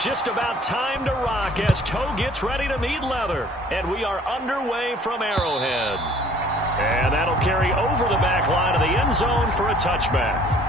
Just about time to rock as toe gets ready to meet leather. And we are underway from Arrowhead. And that'll carry over the back line of the end zone for a touchback.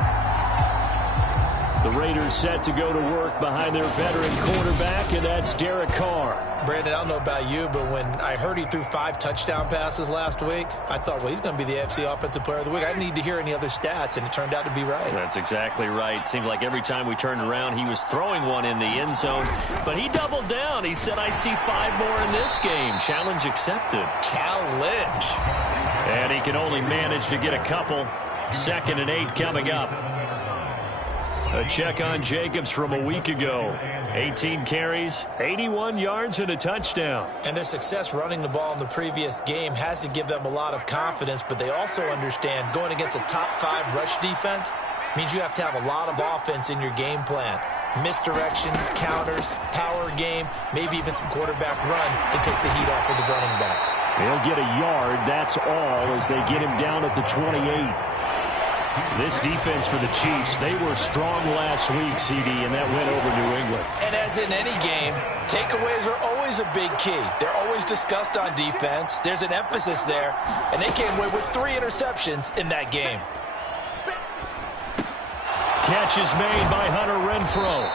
The Raiders set to go to work behind their veteran quarterback, and that's Derek Carr. Brandon, I don't know about you, but when I heard he threw 5 touchdown passes last week, I thought, well, he's going to be the AFC Offensive Player of the Week. I didn't need to hear any other stats, and it turned out to be right. That's exactly right. Seemed like every time we turned around, he was throwing one in the end zone. But he doubled down. He said, I see 5 more in this game. Challenge accepted. Challenge. And he can only manage to get a couple. 2nd and 8 coming up. A check on Jacobs from a week ago. 18 carries, 81 yards, and a touchdown. And their success running the ball in the previous game has to give them a lot of confidence, but they also understand going against a top 5 rush defense means you have to have a lot of offense in your game plan. Misdirection, counters, power game, maybe even some quarterback run to take the heat off of the running back. He'll get a yard, that's all, as they get him down at the 28. This defense for the Chiefs, they were strong last week, CD, and that went over New England. And as in any game, takeaways are always a big key. They're always discussed on defense. There's an emphasis there, and they came away with 3 interceptions in that game. Catch is made by Hunter Renfrow.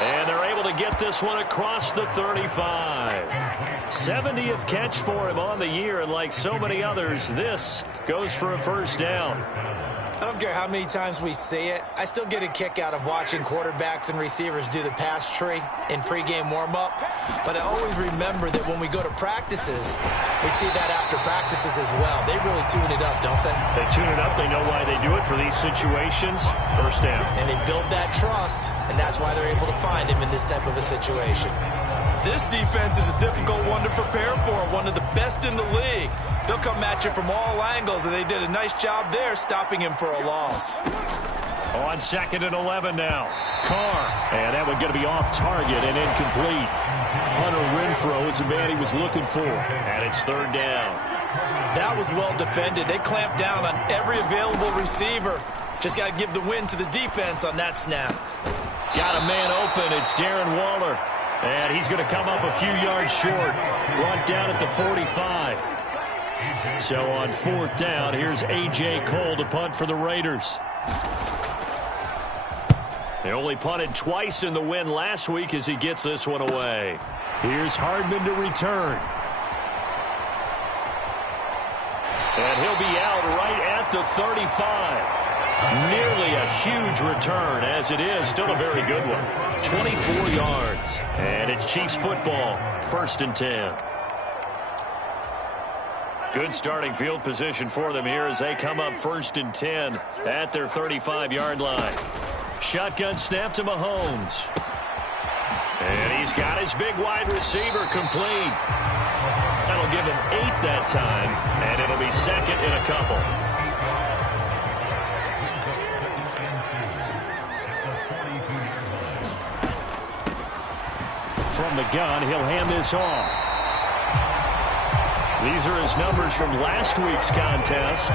And they're able to get this one across the 35. 70th catch for him on the year, and like so many others, this goes for a first down. I don't care how many times we see it. I still get a kick out of watching quarterbacks and receivers do the pass tree in pregame warm-up. But I always remember that when we go to practices, we see that after practices as well. They really tune it up, don't they? They tune it up. They know why they do it for these situations. First down. And they build that trust, and that's why they're able to find him in this type of a situation. This defense is a difficult one to prepare for, one of the best in the league. They'll come at you from all angles, and they did a nice job there stopping him for a loss. On 2nd and 11 now. Carr. And that one going to be off target and incomplete. Hunter Renfrow is the man he was looking for. And it's 3rd down. That was well defended. They clamped down on every available receiver. Just got to give the win to the defense on that snap. Got a man open. It's Darren Waller. And he's going to come up a few yards short. Brought down at the 45. So on 4th down, here's A.J. Cole to punt for the Raiders. They only punted twice in the win last week as he gets this one away. Here's Hardman to return. And he'll be out right at the 35. Nearly a huge return, as it is. Still a very good one. 24 yards. And it's Chiefs football. 1st and 10. Good starting field position for them here as they come up 1st and 10 at their 35-yard line. Shotgun snap to Mahomes. And he's got his big wide receiver complete. That'll give him 8 that time, and it'll be 2nd and a couple. From the gun, he'll hand this off. These are his numbers from last week's contest.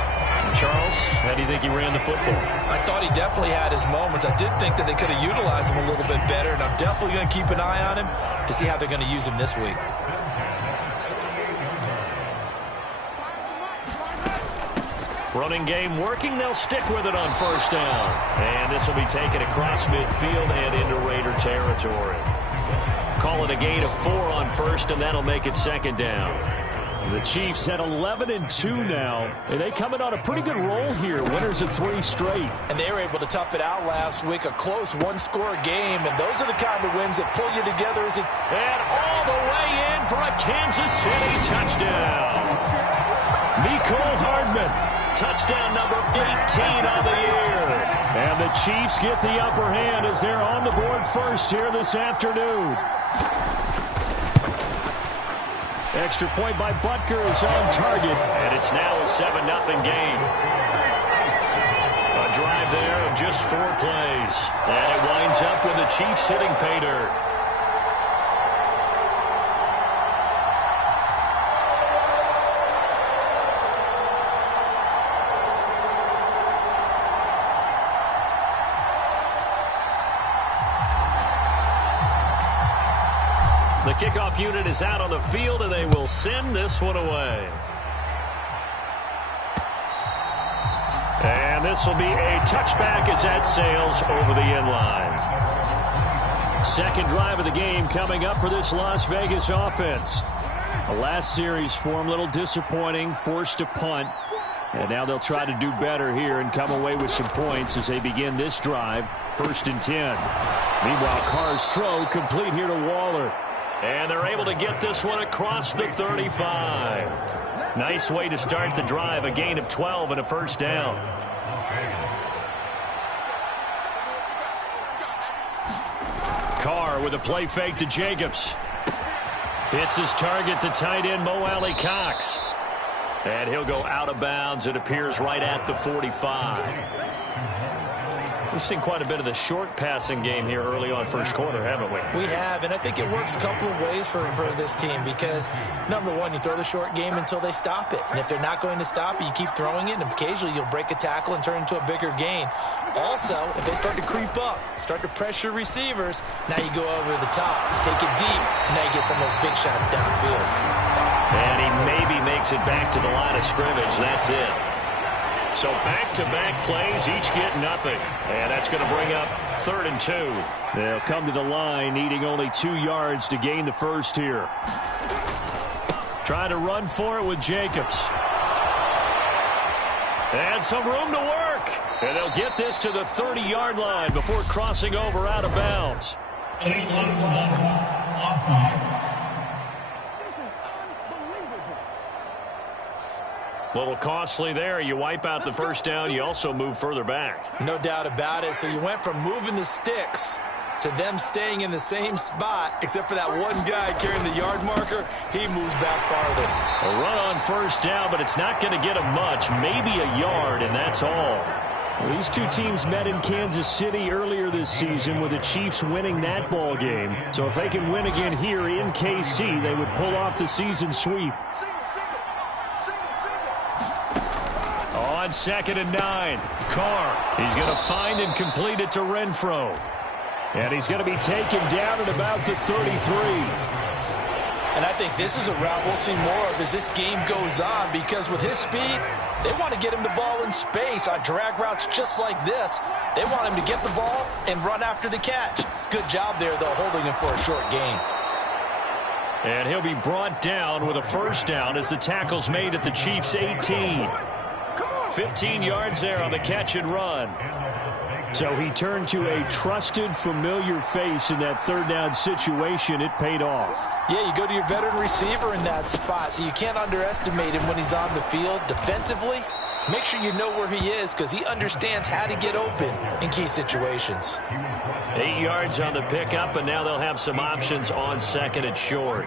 Charles, how do you think he ran the football? I thought he definitely had his moments. I did think that they could have utilized him a little bit better, and I'm definitely going to keep an eye on him to see how they're going to use him this week. Running game working. They'll stick with it on 1st down. And this will be taken across midfield and into Raider territory. Call it a gain of 4 on 1st, and that'll make it 2nd down. The Chiefs at 11-2 now, and they coming on a pretty good roll here. Winners of 3 straight. And they were able to tough it out last week, a close 1-score game, and those are the kind of wins that pull you together. And all the way in for a Kansas City touchdown. Mecole Hardman, touchdown number 18 on the year. And the Chiefs get the upper hand as they're on the board first here this afternoon. Extra point by Butker is on target, and it's now a 7-0 game. A drive there of just 4 plays, and it winds up with the Chiefs hitting pay dirt. The kickoff unit is out on the field, and they will send this one away. And this will be a touchback as that sails over the end line. Second drive of the game coming up for this Las Vegas offense. The last series for them, a little disappointing, forced to punt. And now they'll try to do better here and come away with some points as they begin this drive. 1st and 10. Meanwhile, Carr's throw complete here to Waller. And they're able to get this one across the 35. Nice way to start the drive, a gain of 12 and a first down. Carr with a play fake to Jacobs. Hits his target, the tight end, Mo Alley Cox. And he'll go out of bounds. It appears right at the 45. We've seen quite a bit of the short passing game here early on first quarter, haven't we? We have, and I think it works a couple of ways for this team because, number one, you throw the short game until they stop it. And if they're not going to stop it, you keep throwing it, and occasionally you'll break a tackle and turn into a bigger gain. Also, if they start to creep up, start to pressure receivers, now you go over the top, take it deep, and now you get some of those big shots downfield. And he maybe makes it back to the line of scrimmage. That's it. So back-to-back plays, each get nothing. And that's going to bring up 3rd and 2. They'll come to the line, needing only 2 yards to gain the first here. Trying to run for it with Jacobs. And some room to work. And they'll get this to the 30-yard line before crossing over out of bounds. A little costly there. You wipe out the first down. You also move further back. No doubt about it. So you went from moving the sticks to them staying in the same spot, except for that one guy carrying the yard marker. He moves back farther. A run on first down, but it's not going to get him much. Maybe a yard, and that's all. Well, these two teams met in Kansas City earlier this season with the Chiefs winning that ball game. So if they can win again here in KC, they would pull off the season sweep. On 2nd and 9, Carr. He's going to find and complete it to Renfro. And he's going to be taken down at about the 33. And I think this is a route we'll see more of as this game goes on because with his speed, they want to get him the ball in space on drag routes just like this. They want him to get the ball and run after the catch. Good job there, though, holding him for a short gain. And he'll be brought down with a first down as the tackle's made at the Chiefs' 18. 15 yards there on the catch and run. So he turned to a trusted, familiar face in that 3rd down situation. It paid off. Yeah, you go to your veteran receiver in that spot, so you can't underestimate him when he's on the field defensively. Make sure you know where he is because he understands how to get open in key situations. 8 yards on the pickup, and now they'll have some options on 2nd and short.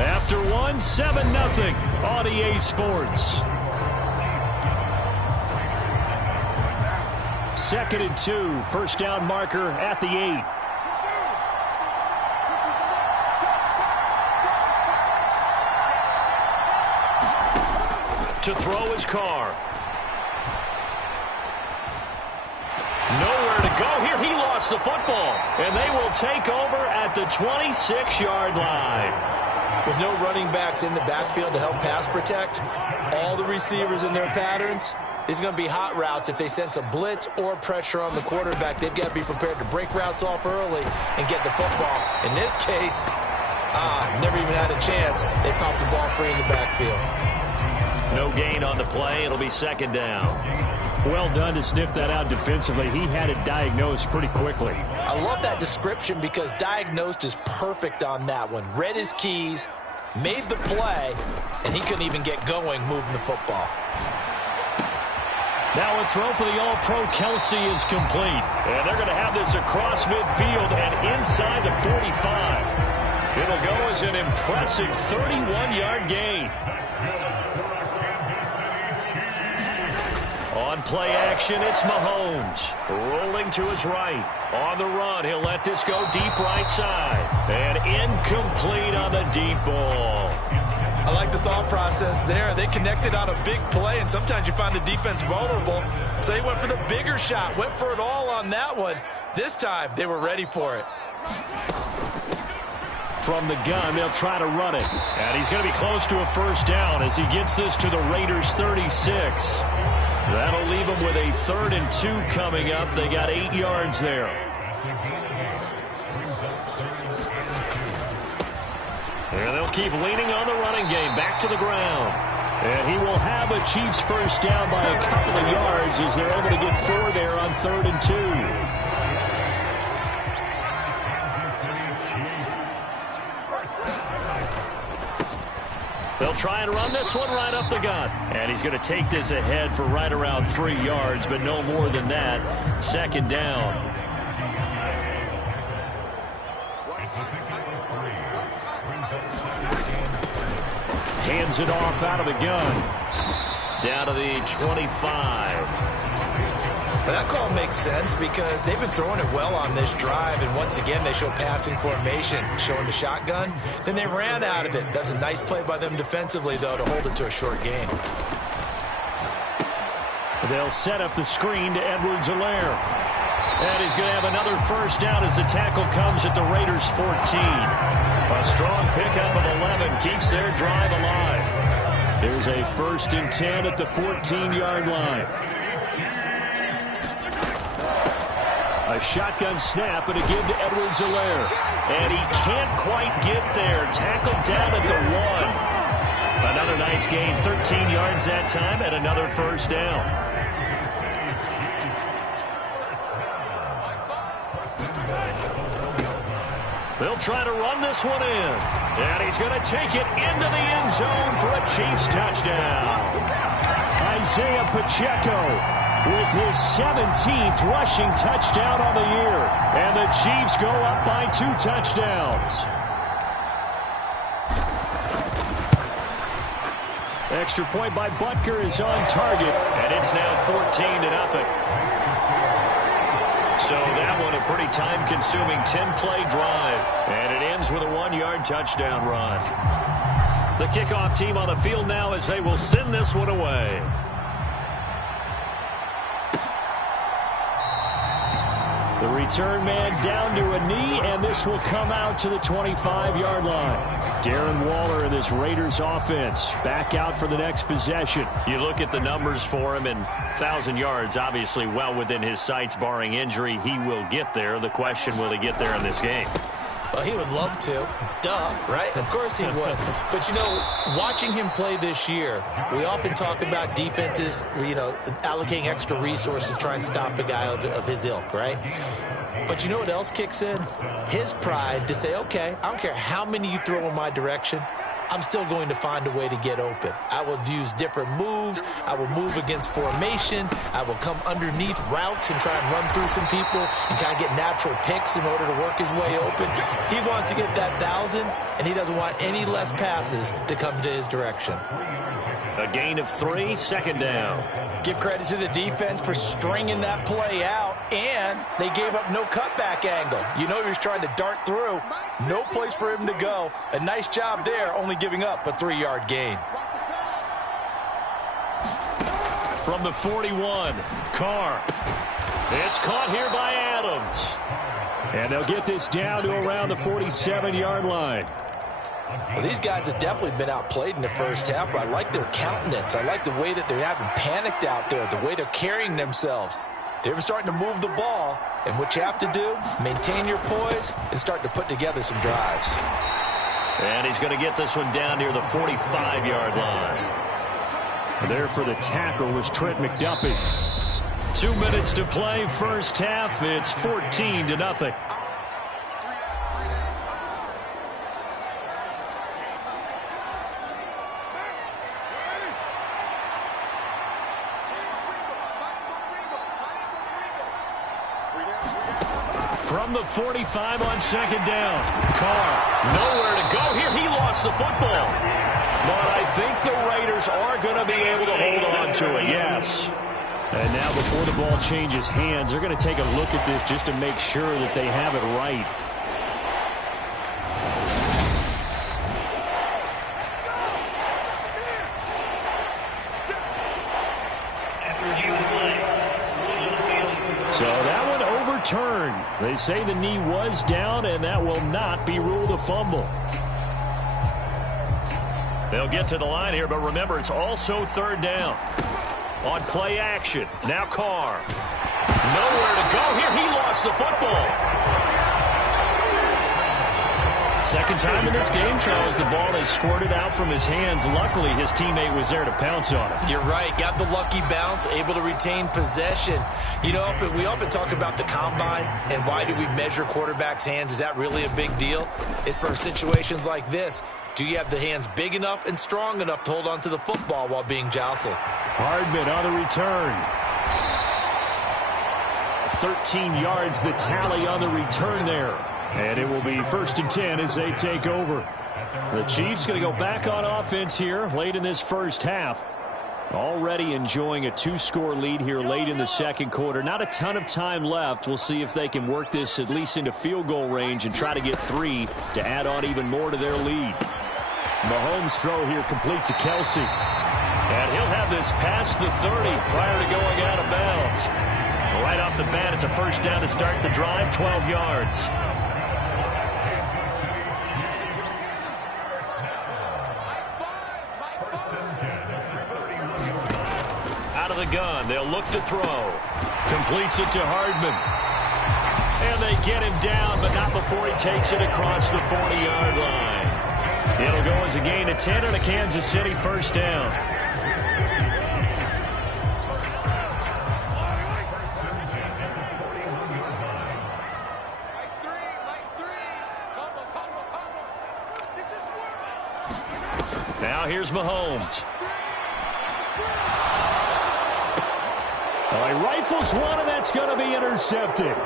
After 1, 7-0 on EA Sports. 2nd and 2, first down marker at the 8. To throw his Carr. Nowhere to go here. He lost the football. And they will take over at the 26-yard line. With no running backs in the backfield to help pass protect, all the receivers in their patterns, it's going to be hot routes. If they sense a blitz or pressure on the quarterback, they've got to be prepared to break routes off early and get the football. In this case, never even had a chance. They popped the ball free in the backfield. No gain on the play. It'll be 2nd down. Well done to sniff that out defensively. He had it diagnosed pretty quickly. I love that description because diagnosed is perfect on that one. Read his keys, made the play, and he couldn't even get going moving the football. Now a throw for the All-Pro Kelsey is complete. And they're going to have this across midfield and inside the 45. It'll go as an impressive 31-yard gain. On play action, it's Mahomes. Rolling to his right. On the run, he'll let this go deep right side. And incomplete on the deep ball. I like the thought process there. They connected on a big play, and sometimes you find the defense vulnerable. So they went for the bigger shot, went for it all on that one. This time, they were ready for it. From the gun, they'll try to run it. And he's going to be close to a first down as he gets this to the Raiders' 36. That'll leave them with a 3rd and 2 coming up. They got 8 yards there. And they'll keep leaning on the running game. Back to the ground. And he will have a Chiefs first down by a couple of yards as they're able to get 4 there on 3rd and 2. They'll try and run this one right up the gut. And he's going to take this ahead for right around 3 yards, but no more than that. 2nd down. Hands it off out of the gun. Down to the 25. But that call makes sense because they've been throwing it well on this drive, and once again they show passing formation, showing the shotgun. Then they ran out of it. That's a nice play by them defensively, though, to hold it to a short gain. They'll set up the screen to Edwards-Helaire. And he's going to have another first down as the tackle comes at the Raiders' 14. A strong pickup of 11 keeps their drive alive. There's a 1st and 10 at the 14-yard line. A shotgun snap and a give to Edwards-Helaire. And he can't quite get there. Tackled down at the 1. Another nice gain, 13 yards that time, and another first down. They'll try to run this one in. And he's going to take it into the end zone for a Chiefs touchdown. Isaiah Pacheco with his 17th rushing touchdown on the year. And the Chiefs go up by 2 touchdowns. Extra point by Butker is on target. And it's now 14-0. So that one a pretty time-consuming 10-play drive. And it ends with a 1-yard touchdown run. The kickoff team on the field now as they will send this one away. The return man down to a knee, and this will come out to the 25-yard line. Darren Waller in this Raiders offense back out for the next possession. You look at the numbers for him, and 1,000 yards obviously well within his sights barring injury. He will get there. The question, will he get there in this game? Well, he would love to. Duh, right? Of course he would. But, you know, watching him play this year, we often talk about defenses, you know, allocating extra resources to try and stop a guy of his ilk, right? But you know what else kicks in? His pride to say, okay, I don't care how many you throw in my direction, I'm still going to find a way to get open. I will use different moves. I will move against formation. I will come underneath routes and try and run through some people and kind of get natural picks in order to work his way open. He wants to get that 1,000, and he doesn't want any less passes to come to his direction. A gain of 3, 2nd down. Give credit to the defense for stringing that play out, and they gave up no cutback angle. You know he was trying to dart through. No place for him to go. A nice job there, only giving up a 3-yard gain. From the 41, Carr. It's caught here by Adams. And they'll get this down to around the 47-yard line. Well, these guys have definitely been outplayed in the first half, but I like their countenance. I like the way that they haven't panicked out there, the way they're carrying themselves. They're starting to move the ball, and what you have to do, maintain your poise and start to put together some drives. And he's going to get this one down near the 45-yard line. There for the tackle was Trent McDuffie. 2 minutes to play, first half. It's 14-0. From the 45 on 2nd down. Carr, nowhere to go here. He lost the football. But I think the Raiders are going to be able to hold on to it, yes. And now before the ball changes hands, they're going to take a look at this just to make sure that they have it right. So that one overturned. return. They say the knee was down, and that will not be ruled a fumble. They'll get to the line here, but remember, it's also third down. On play action, now Carr. Nowhere to go here. He lost the football. Second time in this game, Charles, the ball has squirted out from his hands. Luckily, his teammate was there to pounce on him. You're right. Got the lucky bounce, able to retain possession. You know, we often talk about the combine and why do we measure quarterbacks' hands. Is that really a big deal? It's for situations like this. Do you have the hands big enough and strong enough to hold on to the football while being jostled? Hardman on the return. 13 yards, the tally on the return there. And it will be 1st and 10 as they take over. The Chiefs going to go back on offense here late in this first half. Already enjoying a 2-score lead here late in the second quarter. Not a ton of time left. We'll see if they can work this at least into field goal range and try to get 3 to add on even more to their lead. Mahomes' throw here complete to Kelsey. And he'll have this past the 30 prior to going out of bounds. Right off the bat, it's a first down to start the drive, 12 yards. Out of the gun, they'll look to throw. Completes it to Hardman. And they get him down, but not before he takes it across the 40-yard line. It'll go as a gain of 10 and a Kansas City first down. Now here's Mahomes. Well, he rifles one, and that's going to be intercepted.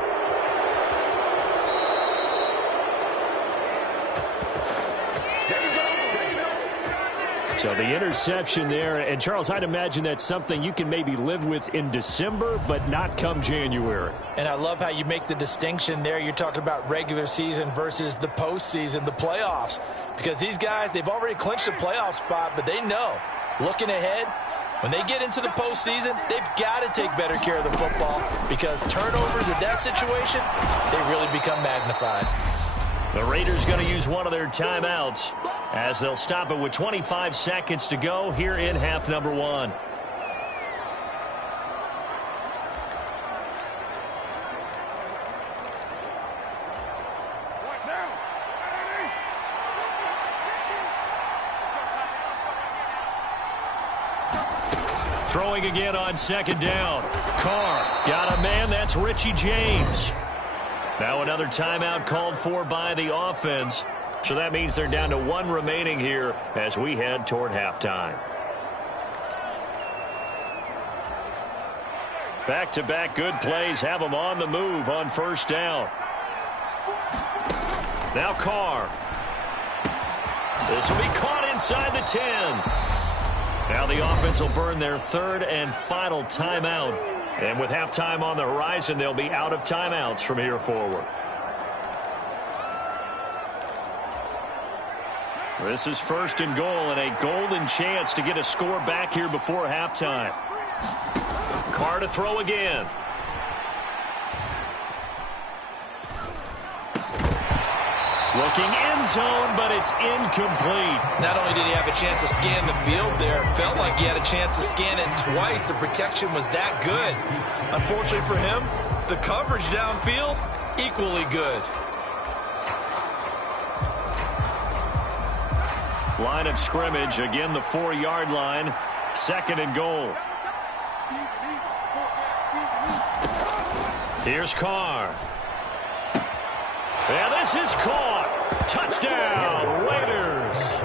So the interception there, and Charles, I'd imagine that's something you can maybe live with in December, but not come January. And I love how you make the distinction there. You're talking about regular season versus the postseason, the playoffs. Because these guys, they've already clinched a playoff spot, but they know, looking ahead, when they get into the postseason, they've got to take better care of the football because turnovers in that situation, they really become magnified. The Raiders going to use one of their timeouts as they'll stop it with 25 seconds to go here in half number 1. Throwing again on second down. Carr got a man. That's Richie James. Now another timeout called for by the offense. So that means they're down to 1 remaining here as we head toward halftime. Back-to-back good plays have them on the move on first down. Now Carr. This will be caught inside the 10. Now the offense will burn their 3rd and final timeout. And with halftime on the horizon, they'll be out of timeouts from here forward. This is 1st and goal and a golden chance to get a score back here before halftime. Carr to throw again. Looking end zone, but it's incomplete. Not only did he have a chance to scan the field there, felt like he had a chance to scan it twice. The protection was that good. Unfortunately for him, the coverage downfield, equally good. Line of scrimmage, again the 4-yard line, 2nd and goal. Here's Carr. And this is caught. Touchdown, Raiders.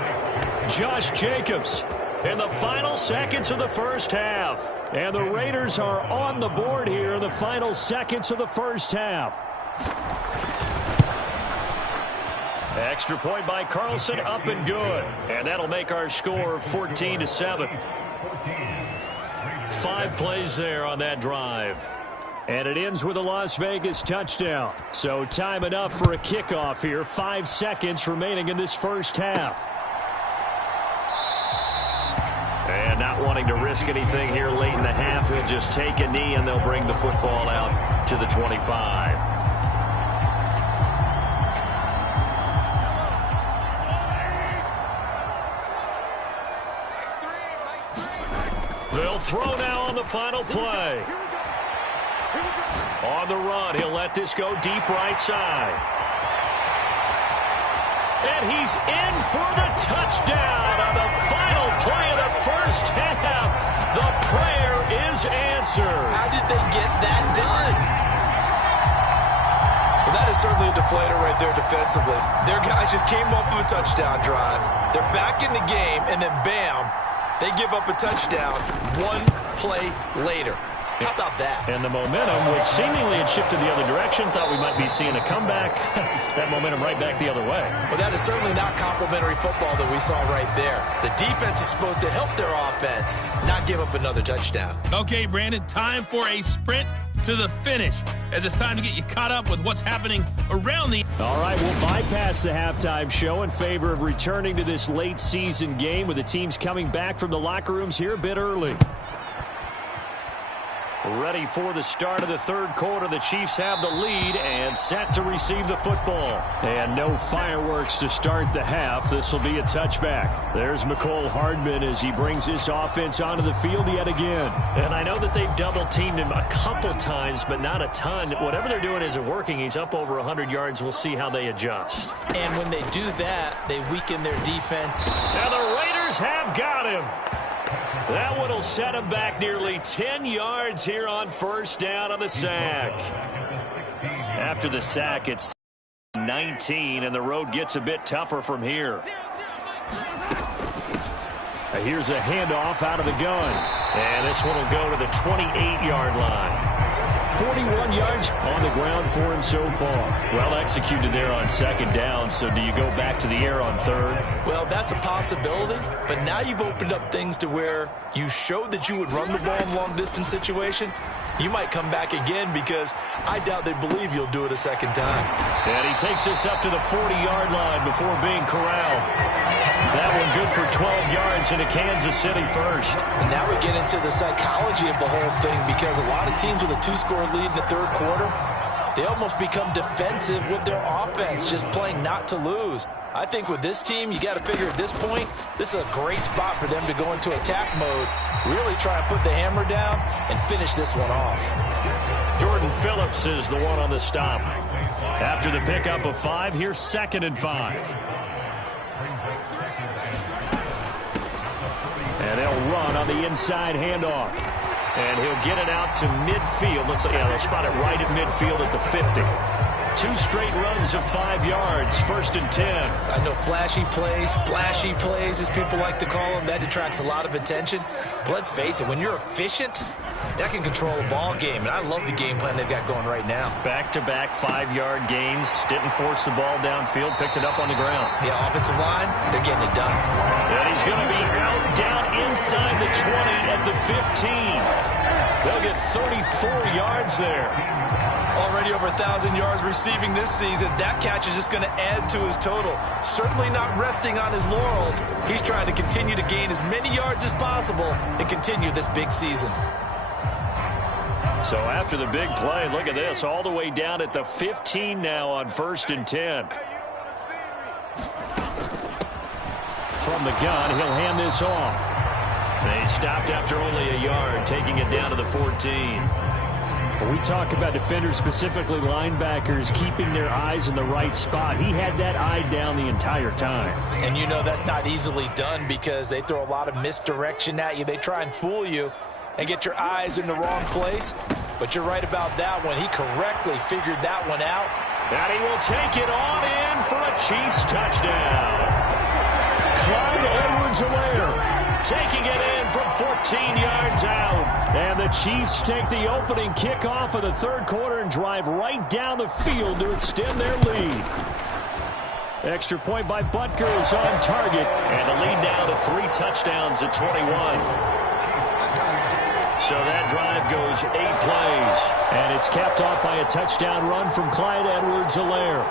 Josh Jacobs in the final seconds of the first half. And the Raiders are on the board here in the final seconds of the first half. Extra point by Carlson, up and good. And that'll make our score 14-7. 5 plays there on that drive. And it ends with a Las Vegas touchdown. So time enough for a kickoff here. 5 seconds remaining in this first half. And not wanting to risk anything here late in the half, he'll just take a knee and they'll bring the football out to the 25. final play. On the run, he'll let this go deep right side. And he's in for the touchdown on the final play of the first half. The prayer is answered. How did they get that done? Well, that is certainly a deflator right there defensively. Their guys just came off of a touchdown drive. They're back in the game, and then bam, they give up a touchdown one play later. How about that? And the momentum, which seemingly had shifted the other direction, thought we might be seeing a comeback. That momentum right back the other way. Well, that is certainly not complimentary football that we saw right there. The defense is supposed to help their offense, not give up another touchdown. Okay, Brandon, time for a sprint to the finish, as it's time to get you caught up with what's happening around the... All right, we'll bypass the halftime show in favor of returning to this late season game with the teams coming back from the locker rooms here a bit early. Ready for the start of the third quarter. The Chiefs have the lead and set to receive the football. And no fireworks to start the half. This will be a touchback. There's Mecole Hardman as he brings this offense onto the field yet again. And I know that they've double-teamed him a couple times, but not a ton. Whatever they're doing isn't working. He's up over 100 yards. We'll see how they adjust. And when they do that, they weaken their defense. And the Raiders have got him. That one will set him back nearly 10 yards here on first down on the sack. After the sack, it's 19, and the road gets a bit tougher from here. Here's a handoff out of the gun. And this one will go to the 28-yard line. 41 yards on the ground for him so far. Well executed there on second down, so do you go back to the air on third? Well, that's a possibility, but now you've opened up things to where you showed that you would run the ball in long-distance situation. You might come back again because I doubt they believe you'll do it a second time. And he takes us up to the 40-yard line before being corralled. That one good for 12 yards into Kansas City first. And now we get into the psychology of the whole thing, because a lot of teams with a two-score lead in the third quarter, they almost become defensive with their offense, just playing not to lose. I think with this team, you got to figure at this point, this is a great spot for them to go into attack mode, really try and put the hammer down and finish this one off. Jordan Phillips is the one on the stop. After the pickup of 5, here's 2nd and 5. And they'll run on the inside handoff. And he'll get it out to midfield. Looks like, they'll spot it right at midfield at the 50. 2 straight runs of 5 yards, 1st and 10. I know flashy plays, splashy plays, as people like to call them, that detracts a lot of attention. But let's face it, when you're efficient, that can control a ball game. And I love the game plan they've got going right now. Back-to-back 5-yard gains. Didn't force the ball downfield, picked it up on the ground. Yeah, offensive line, they're getting it done. And he's going to be out down inside the 20 at the 15. They'll get 34 yards there. Already over 1,000 yards receiving this season. That catch is just going to add to his total. Certainly not resting on his laurels. He's trying to continue to gain as many yards as possible and continue this big season. So after the big play, look at this, all the way down at the 15 now on 1st and 10. From the gun, he'll hand this off. They stopped after only a yard, taking it down to the 14. When we talk about defenders, specifically linebackers, keeping their eyes in the right spot, he had that eye down the entire time. And you know that's not easily done because they throw a lot of misdirection at you. They try and fool you and get your eyes in the wrong place. But you're right about that one. He correctly figured that one out. And he will take it on in for a Chiefs touchdown. Clyde Edwards-Helaire taking it in from 14 yards out. And the Chiefs take the opening kickoff of the third quarter and drive right down the field to extend their lead. Extra point by Butker is on target. And the lead now to 3 touchdowns at 21. So that drive goes 8 plays. And it's capped off by a touchdown run from Clyde Edwards-Helaire.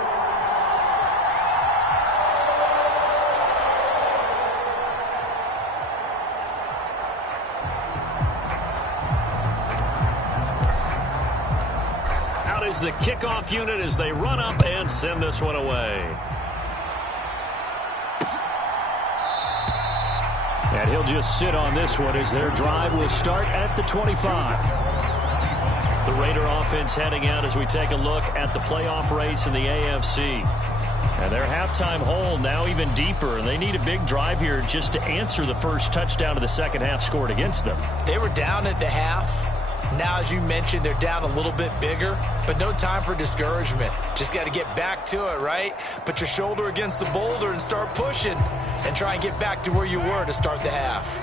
Is the kickoff unit as they run up and send this one away. And he'll just sit on this one as their drive will start at the 25. The Raider offense heading out as we take a look at the playoff race in the AFC. And their halftime hole now even deeper, and they need a big drive here just to answer the first touchdown of the second half scored against them. They were down at the half. Now, as you mentioned, they're down a little bit bigger, but no time for discouragement. Just got to get back to it, right? Put your shoulder against the boulder and start pushing and try and get back to where you were to start the half.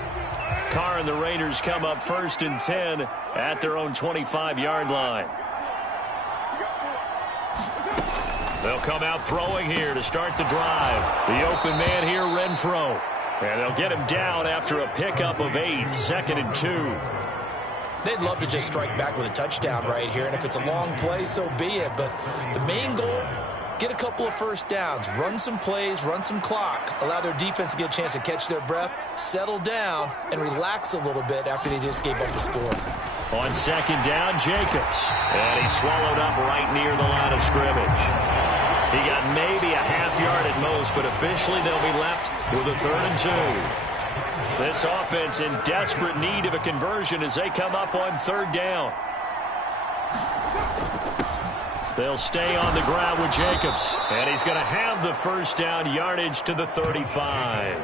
Carr and the Raiders come up 1st and 10 at their own 25-yard line. They'll come out throwing here to start the drive. The open man here, Renfro. And they'll get him down after a pickup of 8, 2nd and 2. They'd love to just strike back with a touchdown right here, and if it's a long play, so be it. But the main goal, get a couple of first downs, run some plays, run some clock, allow their defense to get a chance to catch their breath, settle down, and relax a little bit after they just gave up the score. On 2nd down, Jacobs. And he's swallowed up right near the line of scrimmage. He got maybe a half yard at most, but officially they'll be left with a 3rd and 2. This offense in desperate need of a conversion as they come up on 3rd down. They'll stay on the ground with Jacobs. And he's going to have the first down yardage to the 35.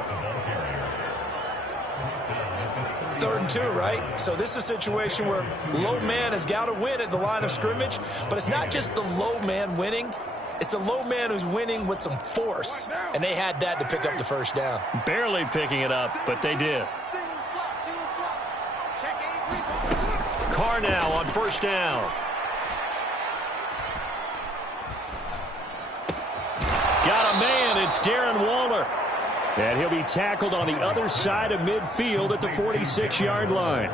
3rd and 2, right? So this is a situation where low man has got to win at the line of scrimmage, but it's not just the low man winning. It's the low man who's winning with some force, and they had that to pick up the first down. Barely picking it up, but they did. Carr now on 1st down. Got a man. It's Darren Waller. And he'll be tackled on the other side of midfield at the 46-yard line.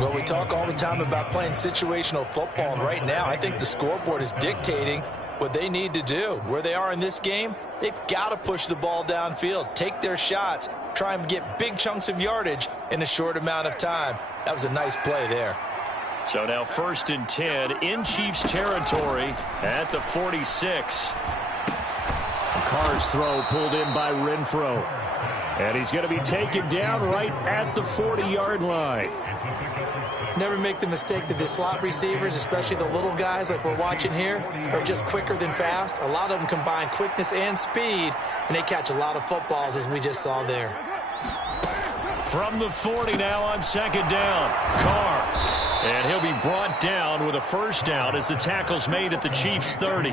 Well, we talk all the time about playing situational football, and right now I think the scoreboard is dictating what they need to do. Where they are in this game, they've got to push the ball downfield, take their shots, try and get big chunks of yardage in a short amount of time. That was a nice play there. So now 1st and 10 in Chiefs territory at the 46. Carr's throw pulled in by Renfro. And he's going to be taken down right at the 40-yard line. Never make the mistake that the slot receivers, especially the little guys like we're watching here, are just quicker than fast. A lot of them combine quickness and speed, and they catch a lot of footballs, as we just saw there. From the 40 now on 2nd down, Carr. And he'll be brought down with a first down as the tackle's made at the Chiefs' 30.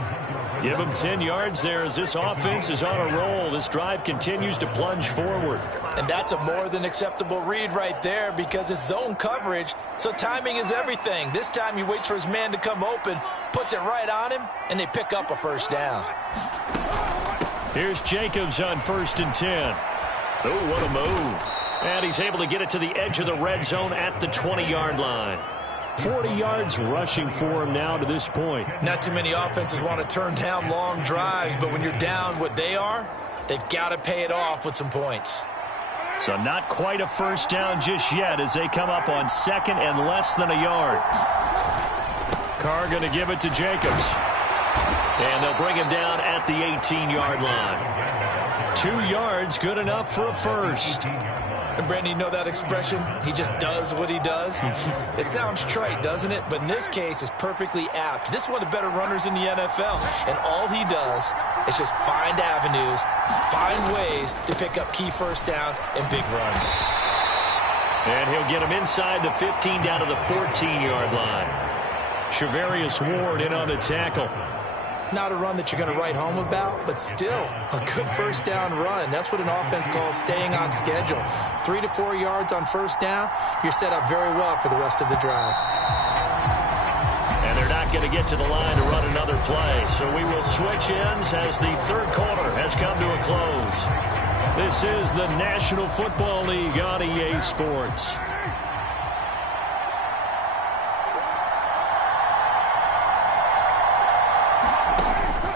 Give him 10 yards there as this offense is on a roll. This drive continues to plunge forward. And that's a more than acceptable read right there because it's zone coverage, so timing is everything. This time he waits for his man to come open, puts it right on him, and they pick up a first down. Here's Jacobs on 1st and 10. Oh, what a move. And he's able to get it to the edge of the red zone at the 20-yard line. 40 yards rushing for him now to this point. Not too many offenses want to turn down long drives, but when you're down what they are, they've got to pay it off with some points. So not quite a first down just yet as they come up on 2nd and less than a yard. Carr going to give it to Jacobs. And they'll bring him down at the 18-yard line. 2 yards, good enough for a first. And Brandon, you know that expression? He just does what he does. It sounds trite, doesn't it? But in this case, it's perfectly apt. This is one of the better runners in the NFL. And all he does is just find avenues, find ways to pick up key first downs and big runs. And he'll get him inside the 15 down to the 14-yard line. Charvarius Ward in on the tackle. Not a run that you're going to write home about, but still a good first down run. That's what an offense calls staying on schedule. 3 to 4 yards on first down, you're set up very well for the rest of the drive. And they're not going to get to the line to run another play, so we will switch ends as the 3rd quarter has come to a close. This is the National Football League on EA Sports.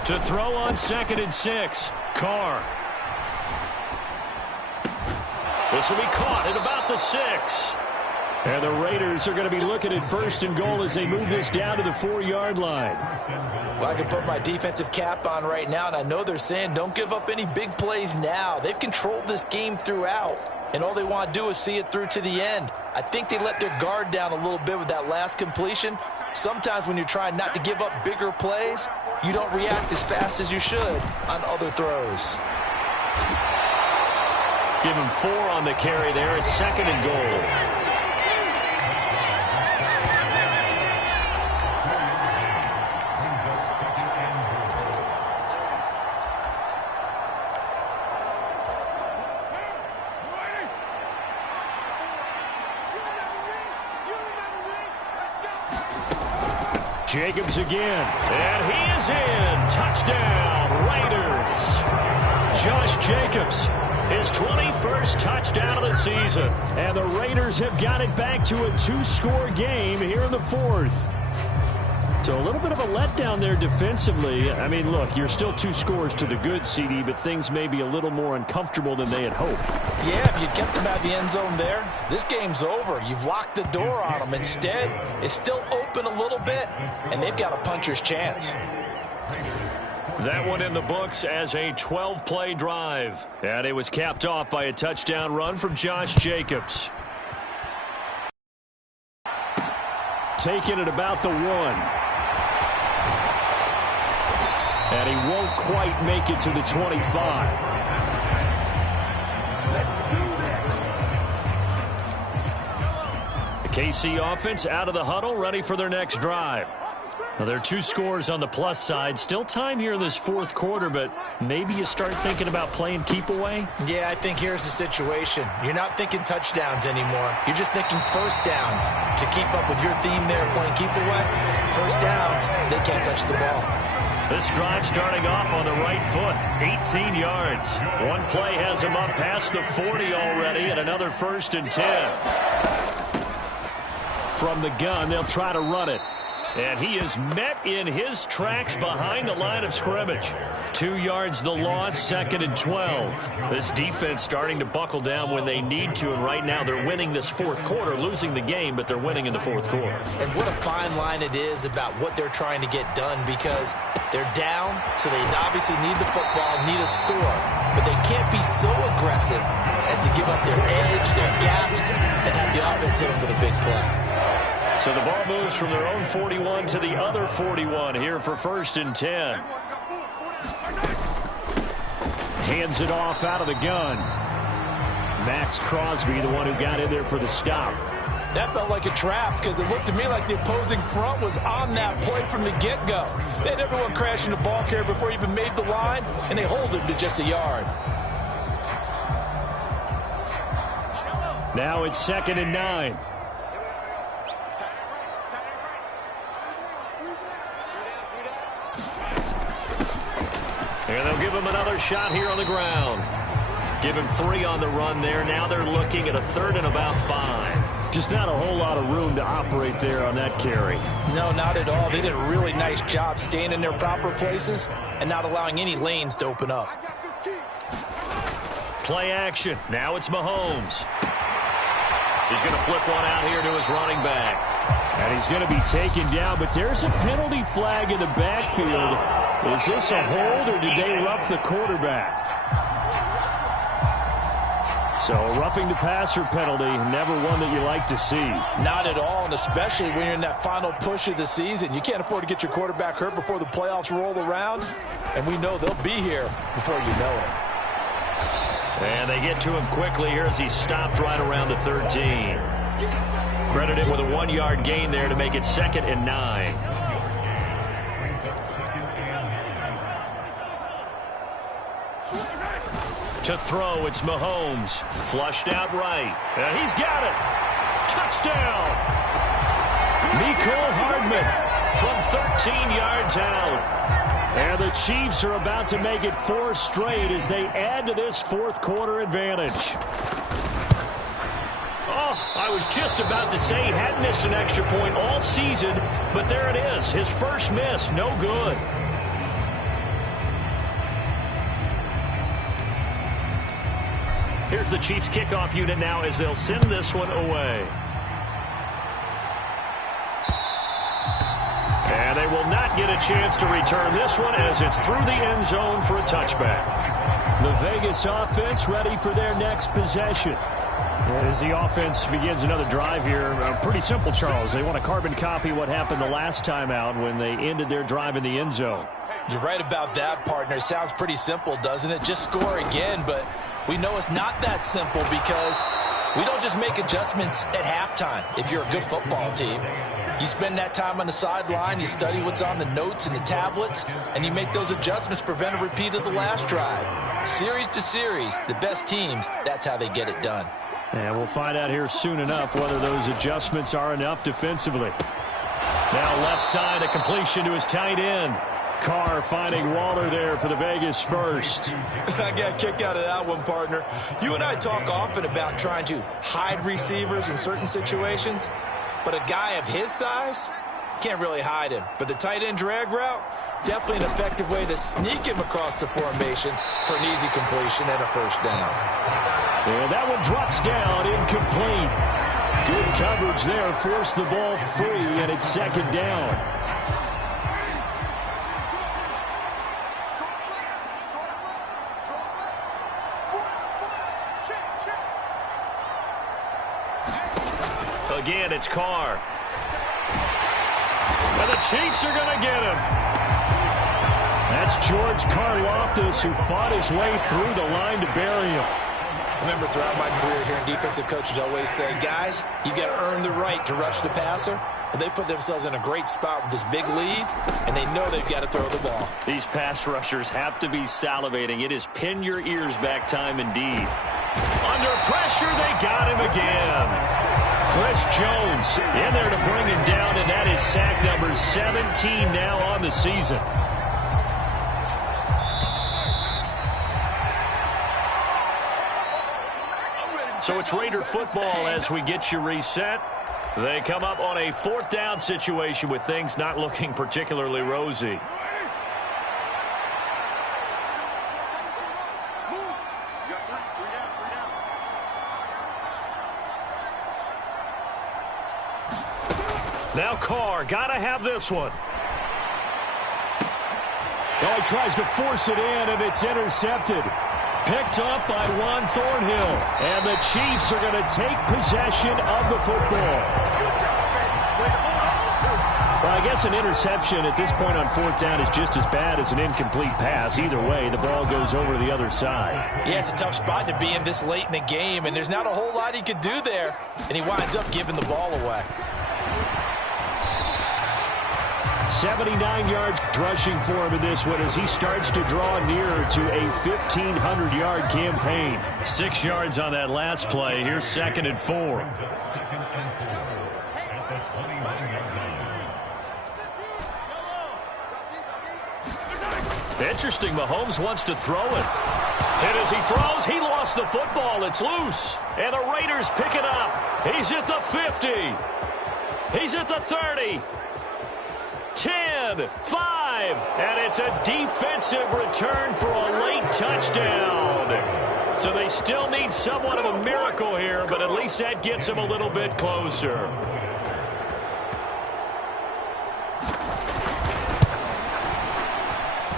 To throw on 2nd and 6, Carr. This will be caught at about the 6. And the Raiders are going to be looking at 1st and goal as they move this down to the 4-yard line. Well, I can put my defensive cap on right now, and I know they're saying don't give up any big plays now. They've controlled this game throughout. and all they want to do is see it through to the end. I think they let their guard down a little bit with that last completion. Sometimes when you're trying not to give up bigger plays, you don't react as fast as you should on other throws. Give him 4 on the carry there. It's 2nd and goal. Jacobs again, and he is in. Touchdown, Raiders. Josh Jacobs, his 21st touchdown of the season. And the Raiders have got it back to a 2-score game here in the 4th. So a little bit of a letdown there defensively. I mean, look, you're still 2 scores to the good, CD, but things may be a little more uncomfortable than they had hoped. Yeah, if you kept them out of the end zone there, this game's over. You've locked the door on them. Instead, it's still open a little bit, and they've got a puncher's chance. That one in the books as a 12-play drive. And it was capped off by a touchdown run from Josh Jacobs. Taking it about the 1. And he won't quite make it to the 25. The KC offense out of the huddle, ready for their next drive. Now, there are 2 scores on the plus side. Still time here in this 4th quarter, but maybe you start thinking about playing keep away? Yeah, I think here's the situation. You're not thinking touchdowns anymore. You're just thinking first downs. To keep up with your theme there, playing keep away, first downs, they can't touch the ball. This drive starting off on the right foot, 18 yards. One play has him up past the 40 already, and another 1st and 10. From the gun, they'll try to run it. And he is met in his tracks behind the line of scrimmage. 2 yards the loss, 2nd and 12. This defense starting to buckle down when they need to, and right now they're winning this 4th quarter, losing the game, but they're winning in the 4th quarter. And what a fine line it is about what they're trying to get done, because they're down, so they obviously need the football, need a score, but they can't be so aggressive as to give up their edge, their gaps, and have the offense hit them with a big play. So the ball moves from their own 41 to the other 41 here for 1st and 10. Hands it off out of the gun. Max Crosby, the one who got in there for the stop. That felt like a trap, because it looked to me like the opposing front was on that play from the get-go. They had everyone crashing the ball carrier before he even made the line, and they hold him to just a yard. Now it's 2nd and 9. And they'll give him another shot here on the ground. Give him 3 on the run there. Now they're looking at a 3rd and about 5. Just not a whole lot of room to operate there on that carry. No, not at all. They did a really nice job staying in their proper places and not allowing any lanes to open up. Play action. Now it's Mahomes. He's going to flip one out here to his running back. And he's going to be taken down, but there's a penalty flag in the backfield. Is this a hold, or did they rough the quarterback? So a roughing the passer penalty, never one that you like to see. Not at all, and especially when you're in that final push of the season. You can't afford to get your quarterback hurt before the playoffs roll around, and we know they'll be here before you know it. And they get to him quickly here as he stopped right around the 13. Credit him with a 1-yard gain there to make it 2nd and 9. To throw, it's Mahomes. Flushed out right. And he's got it. Touchdown. Mecole Hardman from 13 yards out. And the Chiefs are about to make it 4 straight as they add to this 4th quarter advantage. Oh, I was just about to say he hadn't missed an extra point all season, but there it is. His first miss, no good. Here's the Chiefs kickoff unit now as they'll send this one away. And they will not get a chance to return this one as it's through the end zone for a touchback. The Vegas offense ready for their next possession. As the offense begins another drive here, pretty simple, Charles. They want to carbon copy what happened the last time out when they ended their drive in the end zone. You're right about that, partner. Sounds pretty simple, doesn't it? Just score again, but we know it's not that simple because we don't just make adjustments at halftime if you're a good football team. You spend that time on the sideline, you study what's on the notes and the tablets, and you make those adjustments, prevent a repeat of the last drive. Series to series, the best teams, that's how they get it done. And we'll find out here soon enough whether those adjustments are enough defensively. Now left side, a completion to his tight end. Carr finding Waller there for the Vegas first. I got a kick out of that one, partner. You and I talk often about trying to hide receivers in certain situations, but a guy of his size, can't really hide him. But the tight end drag route, definitely an effective way to sneak him across the formation for an easy completion and a first down. And that one drops down, incomplete. Good coverage there, forced the ball free, and it's second down. Again, it's Carr. And the Chiefs are going to get him. That's George Karlaftis, who fought his way through the line to bury him. Remember, throughout my career here in defensive coaches always say, guys, you got to earn the right to rush the passer. Well, they put themselves in a great spot with this big lead, and they know they've got to throw the ball. These pass rushers have to be salivating. It is pin your ears back time indeed. Under pressure, they got him again. Chris Jones in there to bring him down, and that is sack number 17 now on the season. So it's Raider football as we get you reset. They come up on a fourth down situation with things not looking particularly rosy. Now Carr, gotta have this one. Oh, he tries to force it in, and it's intercepted. Picked up by Juan Thornhill. And the Chiefs are going to take possession of the football. Well, I guess an interception at this point on fourth down is just as bad as an incomplete pass. Either way, the ball goes over to the other side. Yeah, it's a tough spot to be in this late in the game, and there's not a whole lot he could do there. And he winds up giving the ball away. 79 yards rushing for him in this one as he starts to draw nearer to a 1,500-yard campaign. 6 yards on that last play. Here's 2nd and 4. Interesting, Mahomes wants to throw it. And as he throws, he lost the football. It's loose. And the Raiders pick it up. He's at the 50. He's at the 30. 10, 5, and it's a defensive return for a late touchdown. So they still need somewhat of a miracle here, but at least that gets them a little bit closer.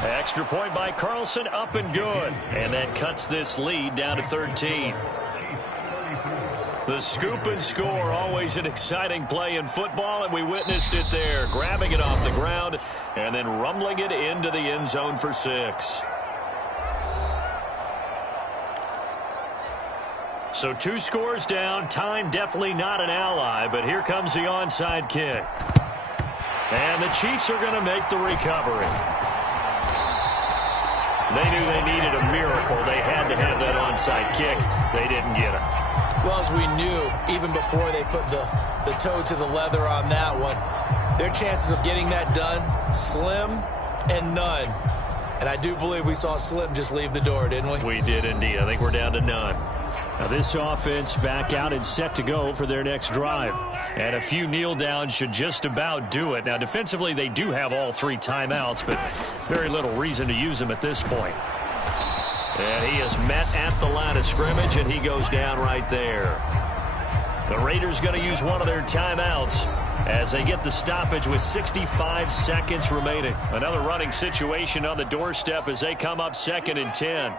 Extra point by Carlson, up and good. And that cuts this lead down to 13. The scoop and score, always an exciting play in football, and we witnessed it there, grabbing it off the ground and then rumbling it into the end zone for 6. So 2 scores down, time definitely not an ally, but here comes the onside kick. And the Chiefs are going to make the recovery. They knew they needed a miracle. They had to have that onside kick. They didn't get it. Well, as we knew, even before they put the toe to the leather on that one, their chances of getting that done, slim and none. And I do believe we saw Slim just leave the door, didn't we? We did indeed. I think we're down to none. Now this offense back out and set to go for their next drive. And a few kneel downs should just about do it. Now defensively they do have all 3 timeouts, but very little reason to use them at this point. And he is met at the line of scrimmage, and he goes down right there. The Raiders going to use one of their timeouts as they get the stoppage with 65 seconds remaining. Another running situation on the doorstep as they come up 2nd and 10.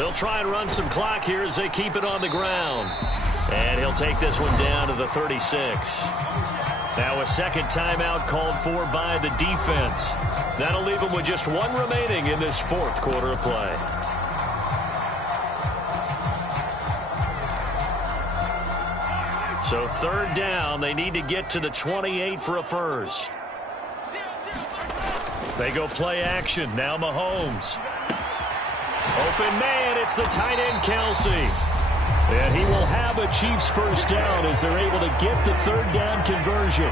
They'll try and run some clock here as they keep it on the ground. And he'll take this one down to the 36. Now a second timeout called for by the defense. That'll leave them with just one remaining in this fourth quarter of play. So third down, they need to get to the 28 for a first. They go play action. Now Mahomes. Open man, it's the tight end Kelsey. And he will have a Chiefs first down as they're able to get the third down conversion.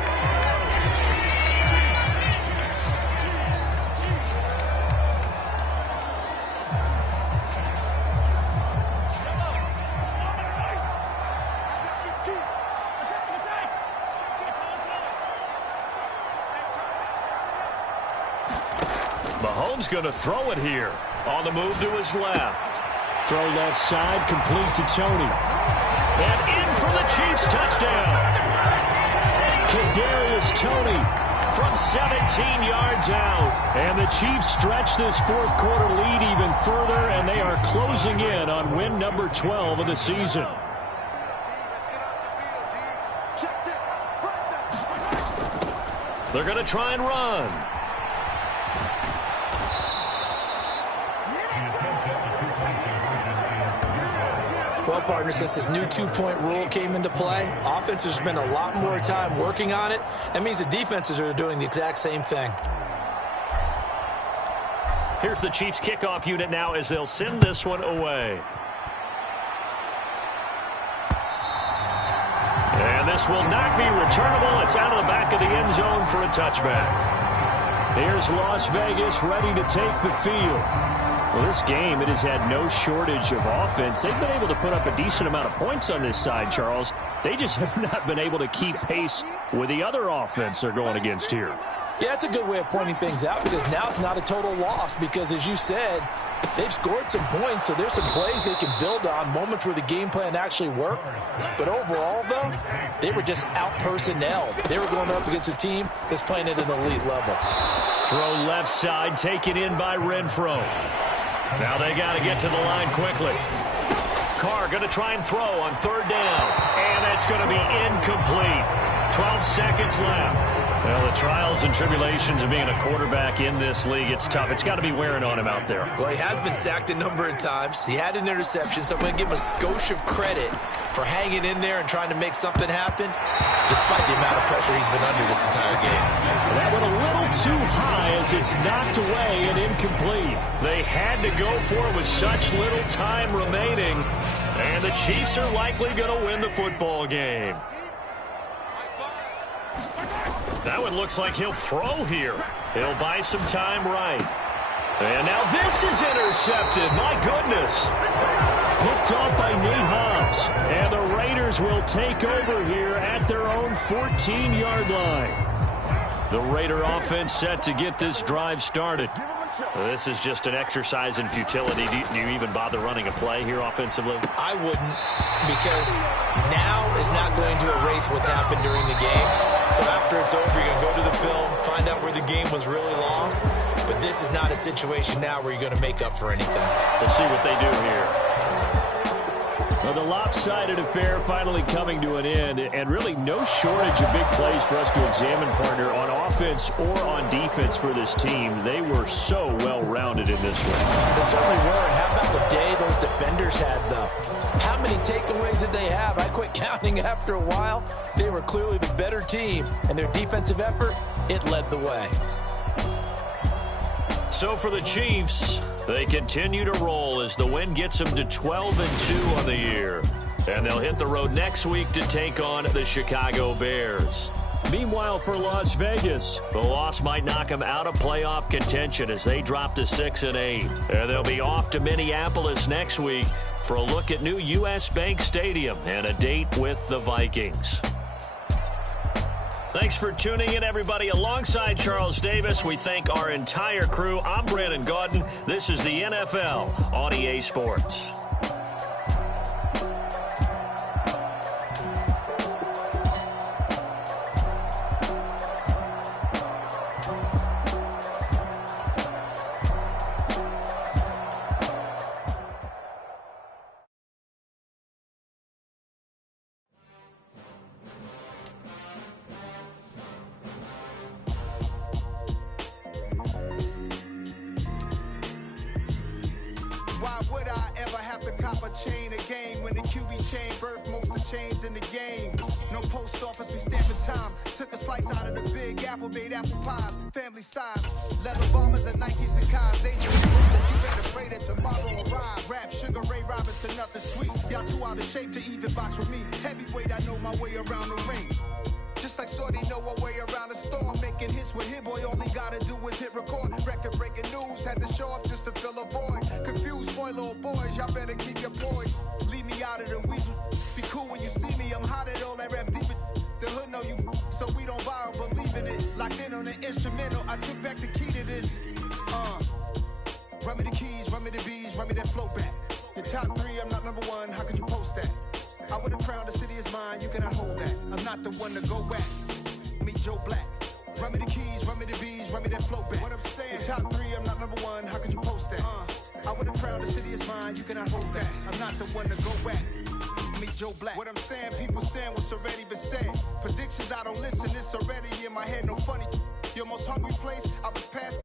Mahomes going to throw it here. On the move to his left. Throw left side, complete to Tony. And in for the Chiefs touchdown. Kadarius Toney from 17 yards out. And the Chiefs stretch this fourth quarter lead even further, and they are closing in on win number 12 of the season. They're going to try and run. Well, partner, since this new two-point rule came into play, offense has spent a lot more time working on it. That means the defenses are doing the exact same thing. Here's the Chiefs kickoff unit now as they'll send this one away. And this will not be returnable. It's out of the back of the end zone for a touchback. Here's Las Vegas ready to take the field. Well, this game, it has had no shortage of offense. They've been able to put up a decent amount of points on this side, Charles. They just have not been able to keep pace with the other offense they're going against here. Yeah, that's a good way of pointing things out because now it's not a total loss because, as you said, they've scored some points, so there's some plays they can build on, moments where the game plan actually worked. But overall, though, they were just out-personnelled. They were going up against a team that's playing at an elite level. Throw left side, taken in by Renfro. Now they got to get to the line quickly. Carr going to try and throw on third down. And that's going to be incomplete. 12 seconds left. Well, the trials and tribulations of being a quarterback in this league, it's tough. It's got to be wearing on him out there. Well, he has been sacked a number of times. He had an interception, so I'm going to give him a skosh of credit for hanging in there and trying to make something happen, despite the amount of pressure he's been under this entire game. That went a little too high as it's knocked away and incomplete. They had to go for it with such little time remaining, and the Chiefs are likely going to win the football game. That one looks like he'll throw here. He'll buy some time right. And now this is intercepted. My goodness. Picked off by Nate Hobbs. And the Raiders will take over here at their own 14-yard line. The Raider offense set to get this drive started. This is just an exercise in futility. Do you even bother running a play here offensively? I wouldn't, because now is not going to erase what's happened during the game. So after it's over, you're going to go to the film, find out where the game was really lost. But this is not a situation now where you're going to make up for anything. We'll see what they do here. Well, the lopsided affair finally coming to an end, and really no shortage of big plays for us to examine, partner, on offense or on defense for this team. They were so well-rounded in this one. They certainly were, and how about the day those defenders had, though? How many takeaways did they have? I quit counting after a while. They were clearly the better team, and their defensive effort, it led the way. So for the Chiefs, they continue to roll as the win gets them to 12-2 on the year. And they'll hit the road next week to take on the Chicago Bears. Meanwhile, for Las Vegas, the loss might knock them out of playoff contention as they drop to 6-8. And they'll be off to Minneapolis next week for a look at new U.S. Bank Stadium and a date with the Vikings. Thanks for tuning in, everybody. Alongside Charles Davis, we thank our entire crew. I'm Brandon Gaudin. This is the NFL on EA Sports. Why would I ever have to cop a chain a game when the QB chain birthed most of chains in the game? No post office, we stamping time. Took a slice out of the big apple, made apple pies, family size. Leather bombers and Nikes and Kais. They just that you better pray that tomorrow arrive. Rap, Sugar Ray Robinson, nothing sweet. Y'all too out of shape to even box with me. Heavyweight, I know my way around the ring. Just like Shorty know her way around the storm. Making hits with Hit Boy, all he gotta do is hit record. Record-breaking news, had to show up just to fill a void. Confused boy, little boys, y'all better keep your poise. Leave me out of the weasel. Be cool when you see me, I'm hot at all that rap deep. The hood know you, so we don't borrow, believe in it. Locked in on the instrumental, I took back the key to this. Run me the keys, run me the bees, run me that flow back. Your top 3, I'm not number 1, how could you post that? I would have crowned the city is mine, you cannot hold that. I'm not the one to go back. Meet Joe Black. Run me the keys, run me the bees, run me that flow back. What I'm saying, your top 3, I'm not number 1, how could you post that? I would have crowned the city is mine, you cannot hold that. I'm not the one to go back. Meet Joe Black. What I'm saying, people saying what's already been said. Predictions, I don't listen, it's already in my head, no funny. Your most hungry place, I was past.